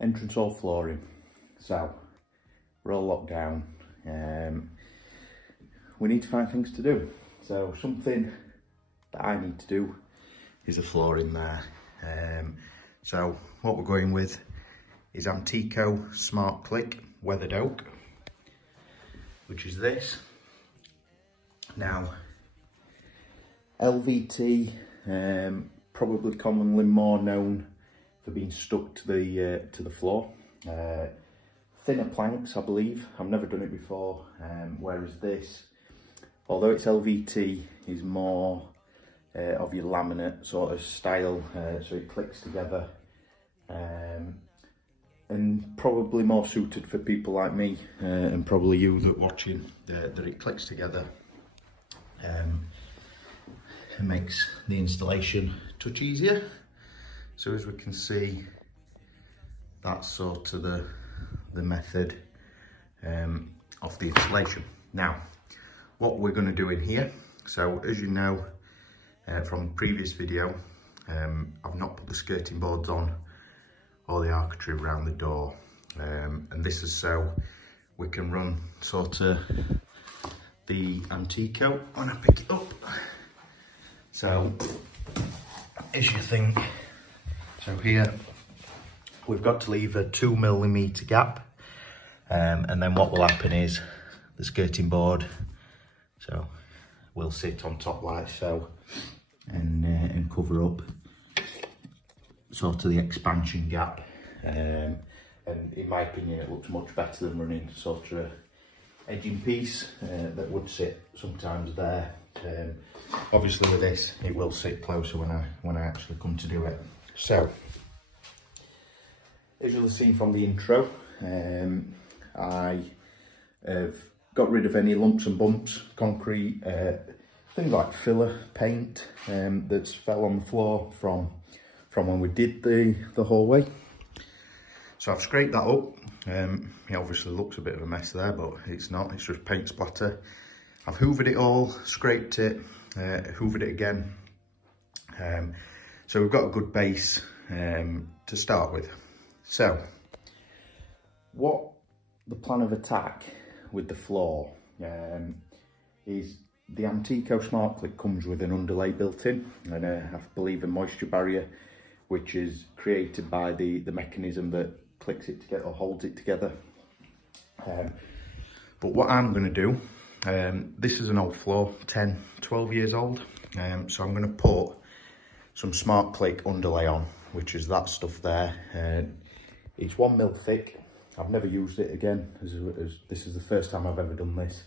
entrance hall flooring. So we're all locked down. We need to find things to do. So something that I need to do is a floor in there. So what we're going with is Amtico Smart Click weathered oak, which is this. Now, LVT, probably commonly more known for being stuck to the floor. Thinner planks, I believe. I've never done it before. Whereas this, although it's LVT, is more of your laminate sort of style, so it clicks together, and probably more suited for people like me, and probably you that watching, that it clicks together. It makes the installation a touch easier. So as we can see, that's sort of the method of the installation. Now, what we're going to do in here, so as you know from the previous video, I've not put the skirting boards on or the architrave around the door, and this is so we can run sort of the Amtico when I pick it up. So as you think, so here we've got to leave a 2mm gap, and then what will happen is the skirting board, so will sit on top like so, and cover up sort of the expansion gap, and in my opinion it looks much better than running sort of edging piece that would sit sometimes there. Obviously with this it will sit closer when I actually come to do it. So as you'll have seen from the intro, I have got rid of any lumps and bumps, concrete, things like filler paint that's fell on the floor from when we did the hallway. So I've scraped that up. It obviously looks a bit of a mess there, but it's not, it's just paint splatter. I've hoovered it all, scraped it, hoovered it again. So we've got a good base to start with. So what the plan of attack with the floor is the Amtico Smart Click comes with an underlay built in, and I believe a moisture barrier which is created by the mechanism that clicks it together or holds it together. But what I'm going to do, this is an old floor, 10, 12 years old, so I'm going to put some Smart Click underlay on, which is that stuff there. It's 1mm thick. I've never used it again, as this is the first time I've ever done this.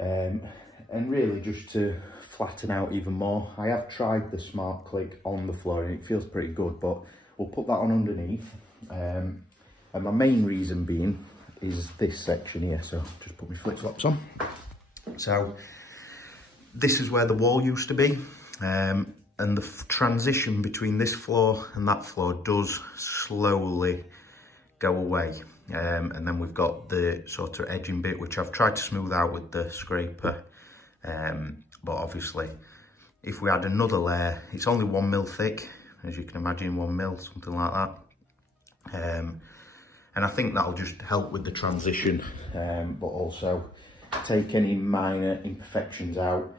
And really just to flatten out even more. I have tried the Smart Click on the floor and it feels pretty good, but we'll put that on underneath. And my main reason being is this section here, so just put my flip-flops on. So this is where the wall used to be, and the transition between this floor and that floor does slowly go away. And then we've got the sort of edging bit, which I've tried to smooth out with the scraper. But obviously, if we add another layer, it's only 1mm thick, as you can imagine, 1mm, something like that. And I think that'll just help with the transition, but also take any minor imperfections out.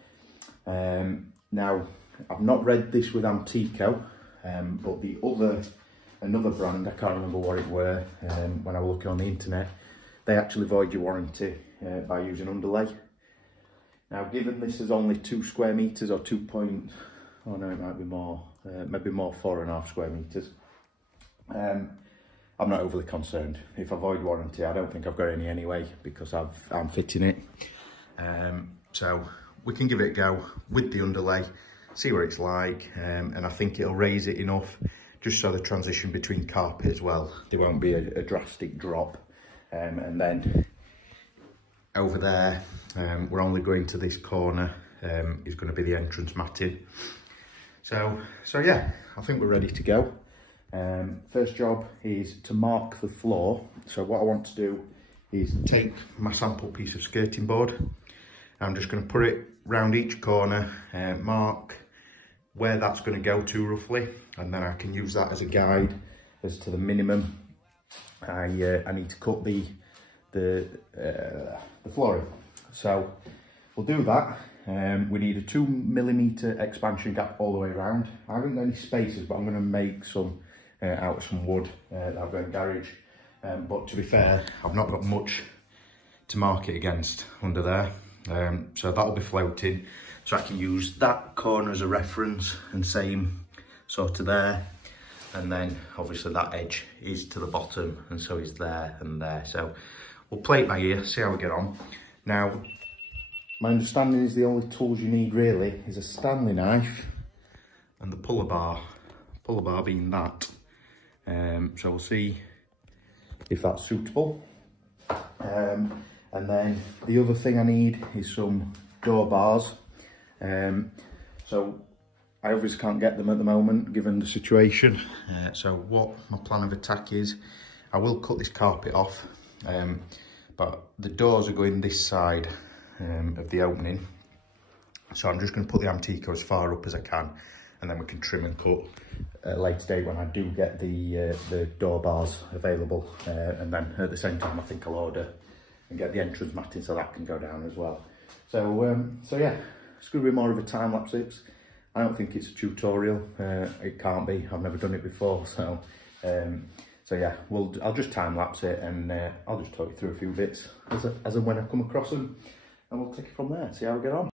Now, I've not read this with Amtico, but another brand, I can't remember what it were, when I was looking on the internet, they actually void your warranty by using underlay. Now, given this is only 2 square meters or oh no, it might be more, maybe more 4.5 square meters. I'm not overly concerned. If I void warranty, I don't think I've got any anyway, because I'm fitting it. So we can give it a go with the underlay, see what it's like, and I think it'll raise it enough just so the transition between carpet as well, there won't be a drastic drop. And then over there, we're only going to this corner, is going to be the entrance matting. So yeah, I think we're ready to go. First job is to mark the floor. So what I want to do is take my sample piece of skirting board. I'm just going to put it round each corner, mark where that's going to go to roughly, and then I can use that as a guide as to the minimum I need to cut the flooring. So we'll do that. We need a 2mm expansion gap all the way around. I haven't got any spaces, but I'm going to make some out of some wood that I've got in the garage. But to be fair, I've not got much to mark it against under there. So that'll be floating. So I can use that corner as a reference, and same sort of there. And then obviously that edge is to the bottom, and so is there and there. So we'll play it by ear, see how we get on. Now, my understanding is the only tools you need really is a Stanley knife and the puller bar being that. So we'll see if that's suitable. And then the other thing I need is some door bars. So I obviously can't get them at the moment given the situation. So what my plan of attack is, I will cut this carpet off, but the doors are going this side of the opening. So I'm just going to put the Amtico as far up as I can, and then we can trim and cut at a later date when I do get the door bars available. And then at the same time I think I'll order and get the entrance matting so that can go down as well. So yeah, it's going to be more of a time-lapse. I don't think it's a tutorial. It can't be. I've never done it before. So yeah, I'll just time-lapse it, and I'll just talk you through a few bits as and when I come across them, and we'll take it from there. See how we get on.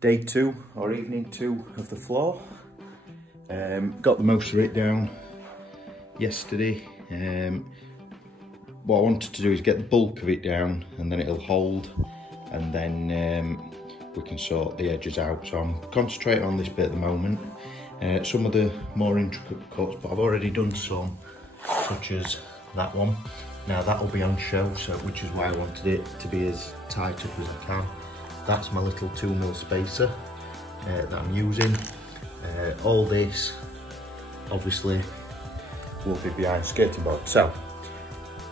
Day 2 or evening 2 of the floor. Got the most of it down yesterday. What I wanted to do is get the bulk of it down, and then it'll hold, and then we can sort the edges out. So I'm concentrating on this bit at the moment. Some of the more intricate cuts, but I've already done some, such as that one. Now that'll be on show, so which is why I wanted it to be as tight up as I can. That's my little 2mm spacer that I'm using. All this obviously will be behind skating board. So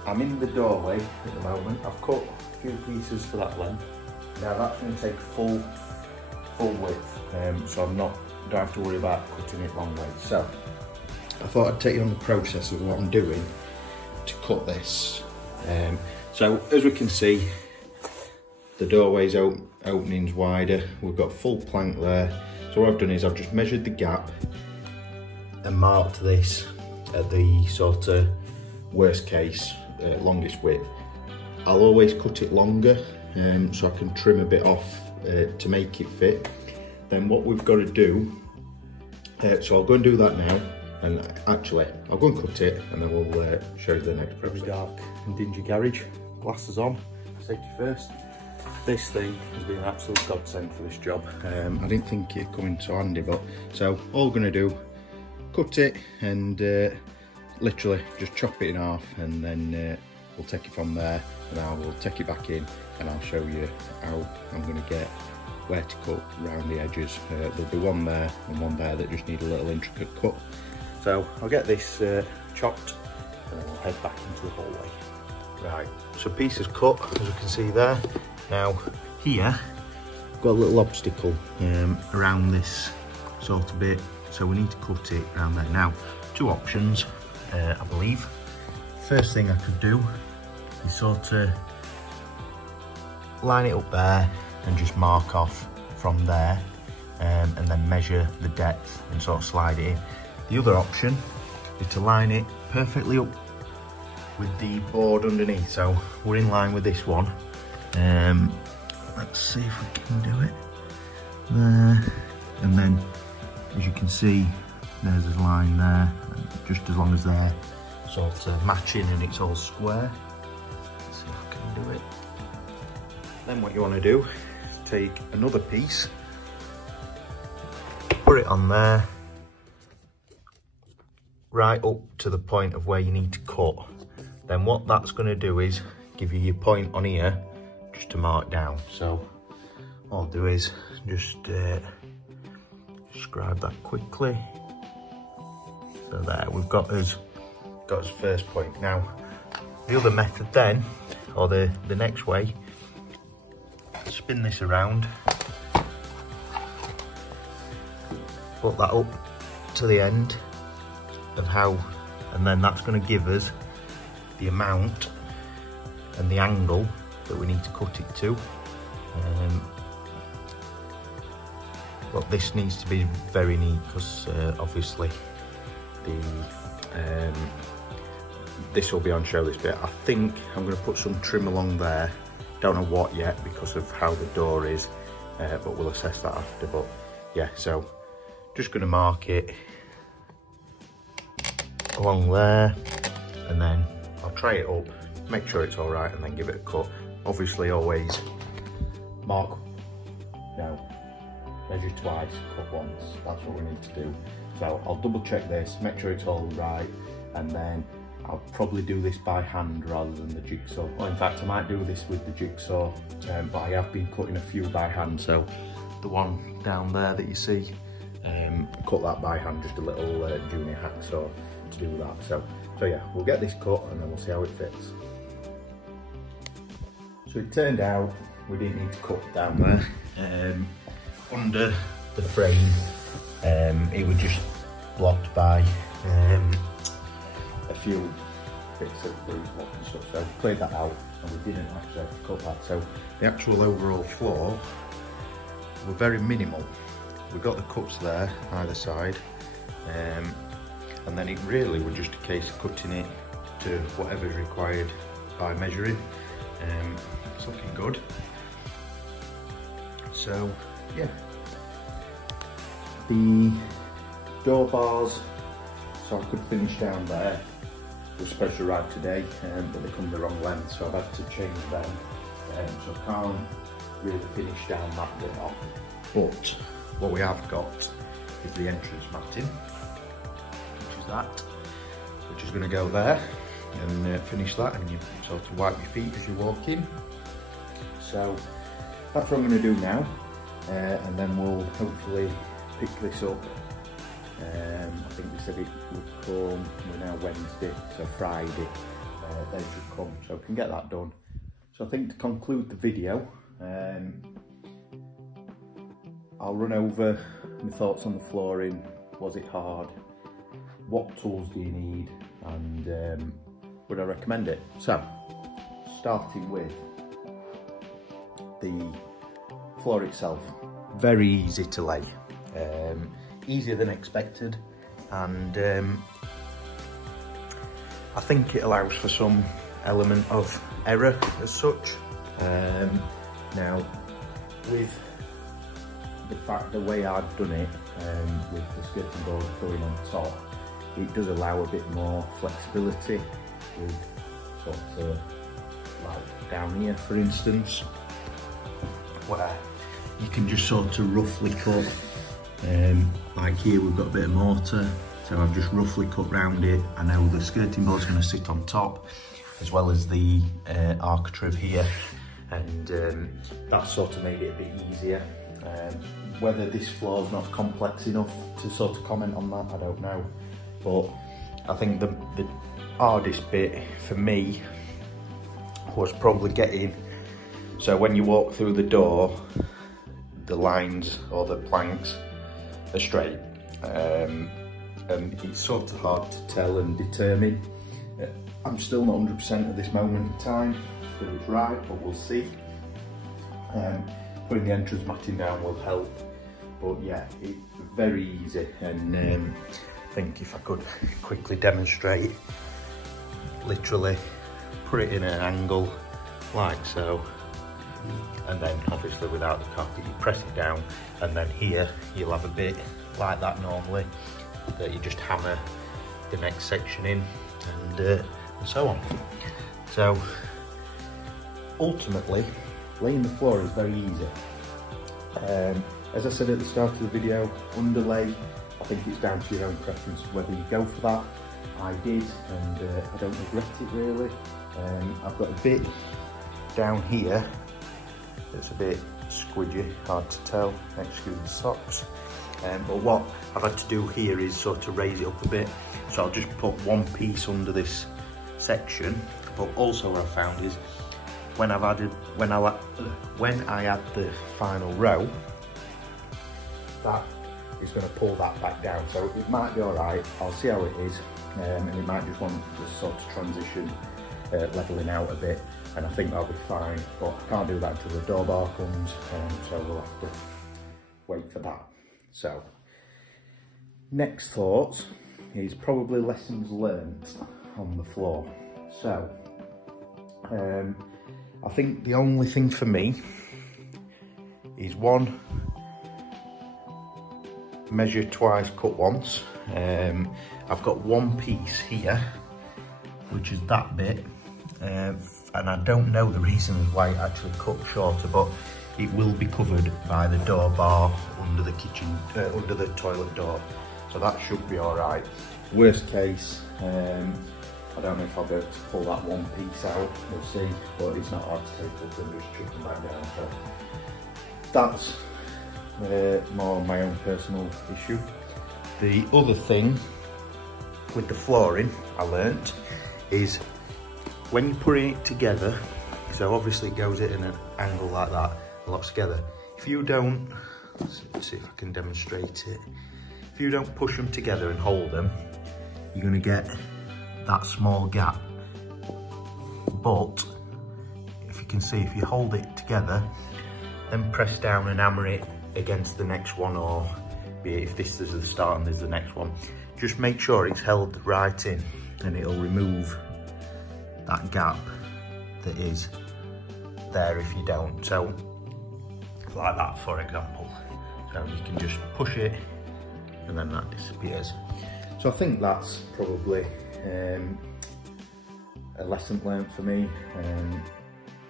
I'm in the doorway at the moment. I've cut a few pieces for that length. Now that's going to take full width, so don't have to worry about cutting it long ways. So I thought I'd take you on the process of what I'm doing to cut this. So as we can see, the doorway's opening's wider. We've got full plank there. So what I've done is I've just measured the gap and marked this at the sort of worst case, longest width. I'll always cut it longer, so I can trim a bit off to make it fit. Then what we've got to do, so I'll go and do that now, and actually I'll go and cut it, and then we'll show you the next process. Very dark and dingy garage, glasses on, safety first. This thing has been an absolute godsend for this job. I didn't think it'd come in so handy, but so all we're going to do, cut it and literally just chop it in half, and then we'll take it from there, and I will take it back in and I'll show you how I'm going to get where to cut around the edges. There'll be one there and one there that just need a little intricate cut. So I'll get this chopped, and then we'll head back into the hallway. Right, so pieces cut, as you can see there. Now here, I've got a little obstacle around this sort of bit, so we need to cut it around there. Now, two options, I believe. First thing I could do is sort of line it up there and just mark off from there. and then measure the depth and sort of slide it in. The other option is to line it perfectly up with the board underneath. So we're in line with this one. Let's see if we can do it. There, and then as you can see, there's a line there, just as long as they're sort of matching and it's all square. Let's see if I can do it. Then what you want to do is take another piece, put it on there, right up to the point of where you need to cut. Then what that's going to do is give you your point on here just to mark down. So all I'll do is just grab that quickly. So there, we've got us first point. Now the other method then, or the next way, spin this around, put that up to the end of how, and then that's going to give us the amount and the angle that we need to cut it to. But this needs to be very neat because obviously this will be on show, this bit. I think I'm going to put some trim along there, don't know what yet because of how the door is, but we'll assess that after. But yeah, so just going to mark it along there, and then I'll try it up, make sure it's all right, and then give it a cut. Obviously always mark, measure twice, cut once. That's what we need to do. So I'll double check this, make sure it's all right, and then I'll probably do this by hand rather than the jigsaw. Well, in fact, I might do this with the jigsaw, but I have been cutting a few by hand. So the one down there that you see, cut that by hand, just a little junior hacksaw to do that. So yeah, we'll get this cut and then we'll see how it fits. So it turned out we didn't need to cut down there. Under the frame, it was just blocked by a few bits of bruise block and stuff, so we cleared that out and we didn't actually have to cut that. So the actual overall floor were very minimal. We got the cuts there either side, and then it really was just a case of cutting it to whatever is required by measuring. It's looking good. So yeah, the door bars, so I could finish down there, were supposed to arrive today, but they come the wrong length, so I've had to change them, so I can't really finish down that bit off. But what we have got is the entrance matting, which is that, which is going to go there and finish that, and you sort of wipe your feet as you walk in. So that's what I'm going to do now, and then we'll hopefully pick this up. I think they said it would come, we're now Wednesday, so Friday they should come, so we can get that done. So I think to conclude the video, I'll run over my thoughts on the flooring. Was it hard? What tools do you need? And would I recommend it? So, starting with the floor itself, very easy to lay, easier than expected, and I think it allows for some element of error as such. Now, with the way I've done it, with the skirting board going on top, it does allow a bit more flexibility with sort of like down here, for instance, where you can just sort of roughly cut. Like here we've got a bit of mortar, so I've just roughly cut round it. I know the skirting board's going to sit on top, as well as the architrave here, and that sort of made it a bit easier. Whether this floor's not complex enough to sort of comment on that, I don't know. But I think the hardest bit for me was probably getting, so when you walk through the door, the lines or the planks are straight. And it's sort of hard to tell and determine. I'm still not 100% at this moment in time that it's right, but we'll see. Putting the entrance matting down will help but yeah, it's very easy. And I think if I could quickly demonstrate, literally put it in an angle like so, and then obviously without the carpet you press it down, and then here you'll have a bit like that normally that you just hammer the next section in, and so on. So ultimately laying the floor is very easy. As I said at the start of the video, underlay, I think it's down to your own preference whether you go for that. I did, and I don't regret it really. I've got a bit down here that's a bit squidgy, hard to tell, excuse the socks. But what I've had to do here is sort of raise it up a bit. So I'll just put one piece under this section. But also what I found is when I add the final row, that is going to pull that back down. So it might be all right. I'll see how it is, and it might just want the sort of transition leveling out a bit, and I think that'll be fine. But I can't do that until the door bar comes, so we'll have to wait for that. So next thought is probably lessons learned on the floor. So I think the only thing for me is one, measure twice, cut once. I've got one piece here, which is that bit, and I don't know the reason why it actually cut shorter, but it will be covered by the door bar under the kitchen, under the toilet door, so that should be all right. Worst case, I don't know if I'll be able to pull that one piece out, we'll see, but it's not hard to take up and just chuck them back down. So that's more my own personal issue. The other thing with the flooring I learnt is when you're putting it together, so obviously it goes in an angle like that, locks together. If you don't, let's see if I can demonstrate it. If you don't push them together and hold them, you're going to get that small gap. But if you can see, if you hold it together, then press down and hammer it against the next one, or be it if this is the start and there's the next one, just make sure it's held right in, and it'll remove that gap that is there if you don't. So like that, for example. So you can just push it and then that disappears. So I think that's probably a lesson learned for me.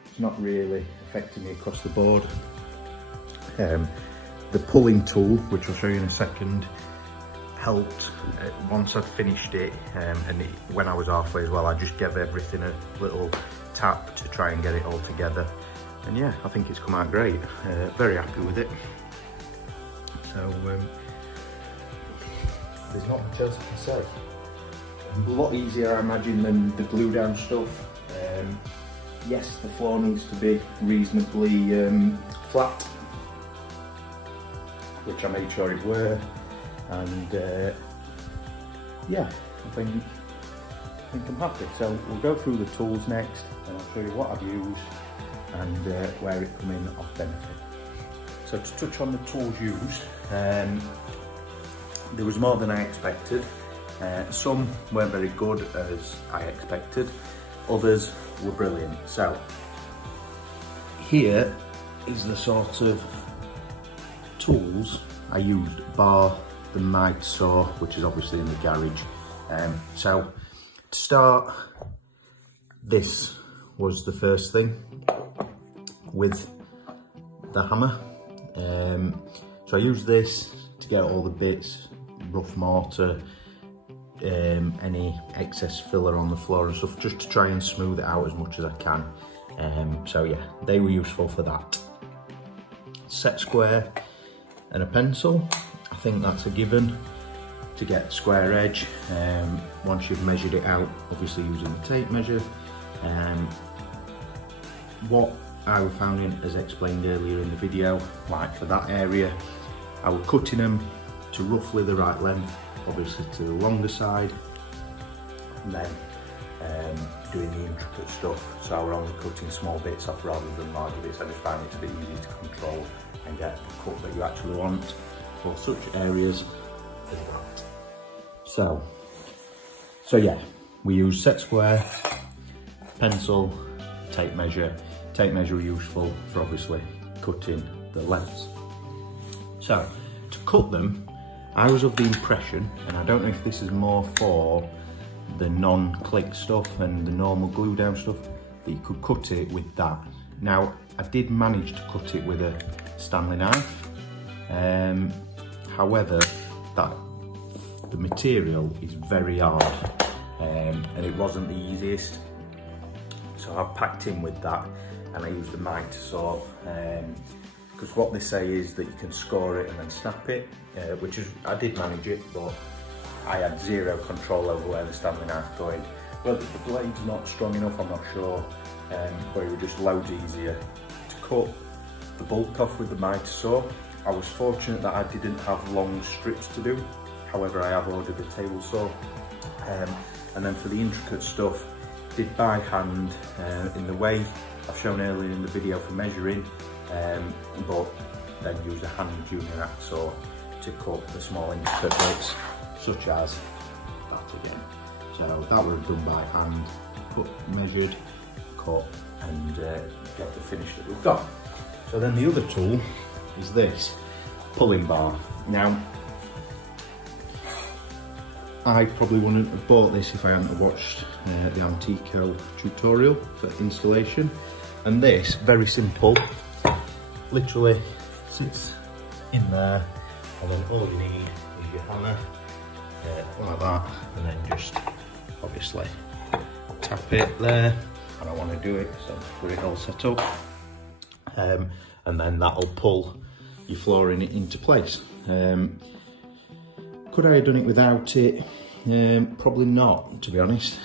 It's not really affecting me across the board. The pulling tool, which I'll show you in a second, helped once I'd finished it, and when I was halfway as well, I just gave everything a little tap to try and get it all together. And yeah, I think it's come out great. Very happy with it. So there's not much else I can say. A lot easier, I imagine, than the glue down stuff. Yes, the floor needs to be reasonably flat, which I made sure it were, and yeah, I think I'm happy. So we'll go through the tools next, and I'll show you what I've used and where it come in of benefit. So to touch on the tools used, there was more than I expected. Some weren't very good as I expected, others were brilliant. So here is the sort of tools I used, bar the mag saw, which is obviously in the garage. So to start, this was the first thing with the hammer. So I used this to get all the bits, rough mortar, any excess filler on the floor and stuff, just to try and smooth it out as much as I can. So yeah, they were useful for that. Set square and a pencil, I think that's a given to get square edge. Once you've measured it out, obviously using the tape measure. What I found in, as explained earlier in the video, like for that area, I was cutting them to roughly the right length, obviously to the longer side, and then doing the intricate stuff. So we're only cutting small bits off rather than larger bits. I just find it a bit easier to control and get the cut that you actually want. for such areas as that. So yeah, we use set square, pencil, tape measure. Tape measure useful for obviously cutting the lengths. So to cut them, I was of the impression, and I don't know if this is more for the non-click stuff and the normal glue down stuff, that you could cut it with that. Now, I did manage to cut it with a Stanley knife. However, the material is very hard, and it wasn't the easiest. So I packed in with that, and I used the mitre saw, because what they say is that you can score it and then snap it, which is, I did manage it, but I had zero control over where the Stanley knife going. Whether the blade's not strong enough, I'm not sure, but it was just loads easier to cut the bulk off with the mitre saw. I was fortunate that I didn't have long strips to do. However, I have ordered a table saw, and then for the intricate stuff, did by hand in the way I've shown earlier in the video for measuring, but then used a hand junior hacksaw to cut the small intricate bits, such as that again. So that was done by hand, measured, cut, and get the finish that we've got. So then the other tool is this pulling bar. Now, I probably wouldn't have bought this if I hadn't watched the Amtico tutorial for installation. And this, very simple, literally sits in there, and then all you need is your hammer, like that, and then just obviously tap it there. I don't want to do it, so I've got it all set up. And then that'll pull your flooring into place. Could I have done it without it? Probably not, to be honest.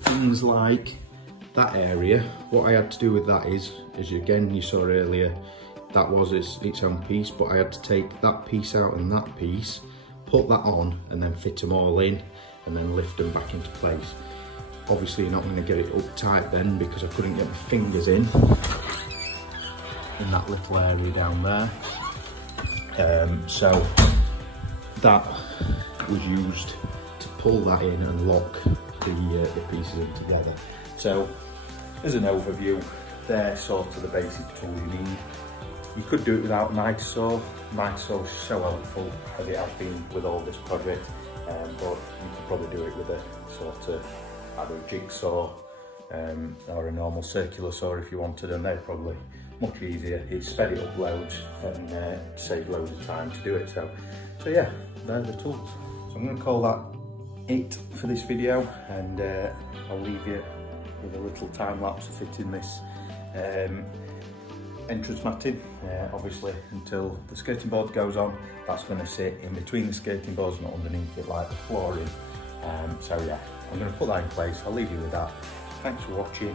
Things like that area, what I had to do with that is, as you saw earlier, that was its own piece, but I had to take that piece out and that piece, put that on, and then fit them all in, and then lift them back into place. Obviously you're not going to get it up tight then, because I couldn't get my fingers in that little area down there. So that was used to pull that in and lock the pieces in together. So as an overview, they're sort of the basic tools you need. You could do it without a mitre saw. Mitre saw is so helpful, as it has been with all this project, but you could probably do it with a sort of either a jigsaw or a normal circular saw if you wanted, and they're probably much easier. It sped it up loads and saved loads of time to do it. So yeah, they're the tools. So I'm going to call that it for this video, and I'll leave you with a little time lapse of fitting this entrance matting. Obviously, until the skating board goes on, that's going to sit in between the skating boards, not underneath it like the flooring. So yeah, I'm going to put that in place. I'll leave you with that. Thanks for watching.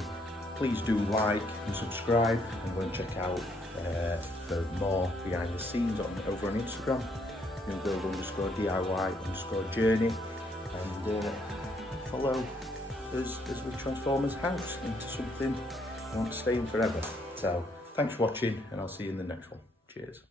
Please do like and subscribe, and go and check out for more behind the scenes over on Instagram, build_DIY_journey, and follow us as we transform this house into something I want to stay in forever. So thanks for watching, and I'll see you in the next one. Cheers.